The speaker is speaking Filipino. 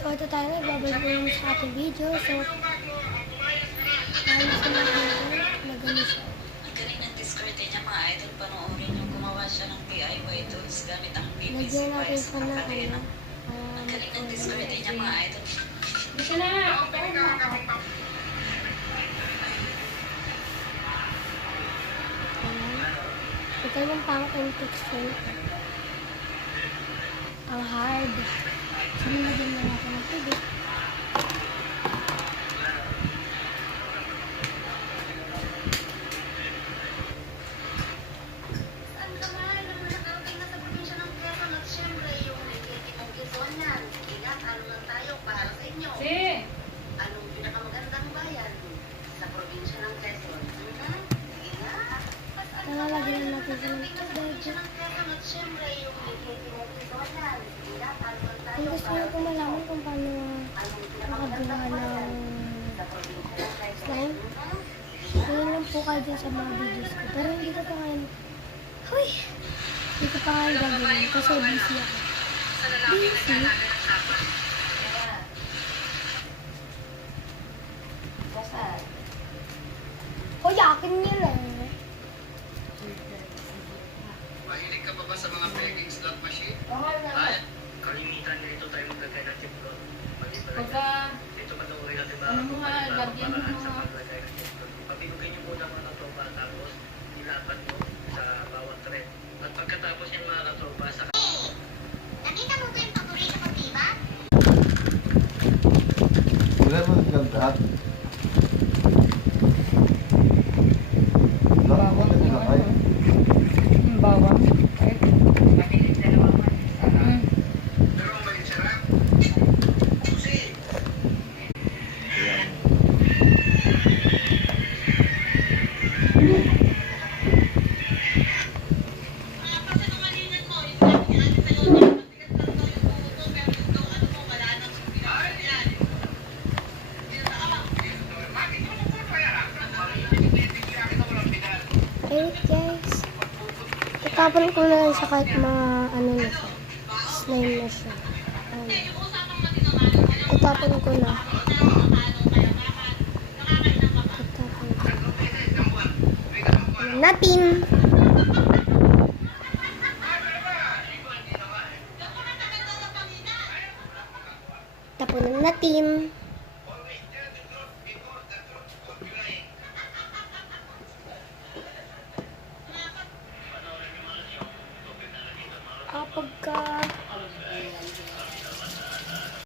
So, ito tayo nagbabalik naman sa ating video. So, ayos na na gano'n siya. Ang galing ng diskarte niya, mga idol. Panoorin yung gumawa siya ng DIY tools gamit ang PVC Lagyan natin pipes pa na na kadena. ano. Ang galing ng diskarte niya, mga idol. Dito na! Ito yung pang texture. Ang hard. So, nilagyan na natin ng tubig. Si! Anong pinakamagandang bayan sa probinsya ng Quezon? Sige nga. Nalalagyan na natin siya ng Sa tubig. probinsya ng Quezon at syempre yung Likitimong Quezonan. Sige nga, tanungan Kung tayo gusto nyo po malaman kung paano anong makagawa pinakamagandang bayan ng sa probinsya ng Quezon? slime, tingin lang po kayo dun sa mga videos ko. Pero hindi ko pa ngayon, huy! Hindi ko pa ngayon gagawin kasi busy ako. Busy? Kasal. Hoy, akin yun eh. Mahilig ka pa ba sa mga pegging slot machine? Ay, Kalimitan nito tayo maglagay ng chipload. pagka... Dito panoorin natin mga Ano mo nga, paraan lagyan mo sa nga. paglagay ng chipload. Pabinugin niyo muna mga katropa tapos ilapat mo sa bawat thread. At pagkatapos yung mga katropa sa Nakita mo ba yung paborito ko, diba? Wala mo nagagda. Bawang yung ano. Yung bawang. Ay, makilig na naman. Pero ang mali sarap. Susi! Ayun guys. Itapon ko na lang siya kahit mga ano na siya. Slime na siya. Ayun. Itapon ko na. Itapon ko. Natin. Tapunan natin.